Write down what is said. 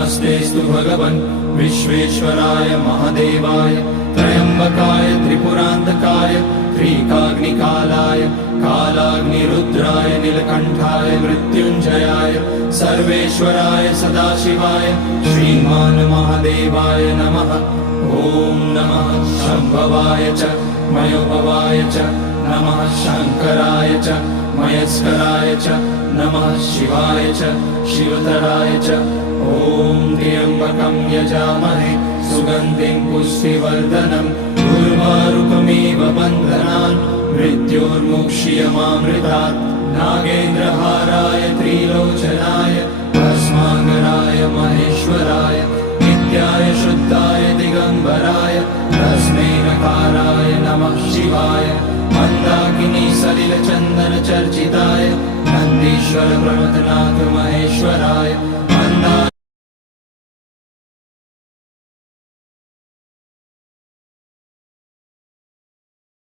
नमस्तेस्तु भगवन् विश्वेश्वराय महादेवाय त्र्यम्बकाय त्रिपुरान्तकाय त्रिकाग्निकालाय कालाग्निरुद्राय नीलकण्ठाय मृत्युञ्जयाय सर्वेश्वराय सदाशिवाय श्रीमान् महादेवाय नमः। ॐ नमः शम्भवाय च मयोभवाय च नमः शङ्कराय च मयस्कराय च नमः शिवाय च शिवतराय च। ॐ त्र्यम्बकं यजामहे सुगन्धिं पुष्टिवर्धनम् उर्वारुकमिव बन्धनान् मृत्योर्मुक्ष्यमामृतात्। नागेन्द्रहाराय त्रिलोचनाय भस्माङ्गराय महेश्वराय नित्याय शुद्धाय दिगम्बराय तस्मै नकाराय नमः शिवाय। मन्दाकिनी सलिलचन्दन चर्चिताय नन्दीश्वर प्रमथनाथ महेश्वराय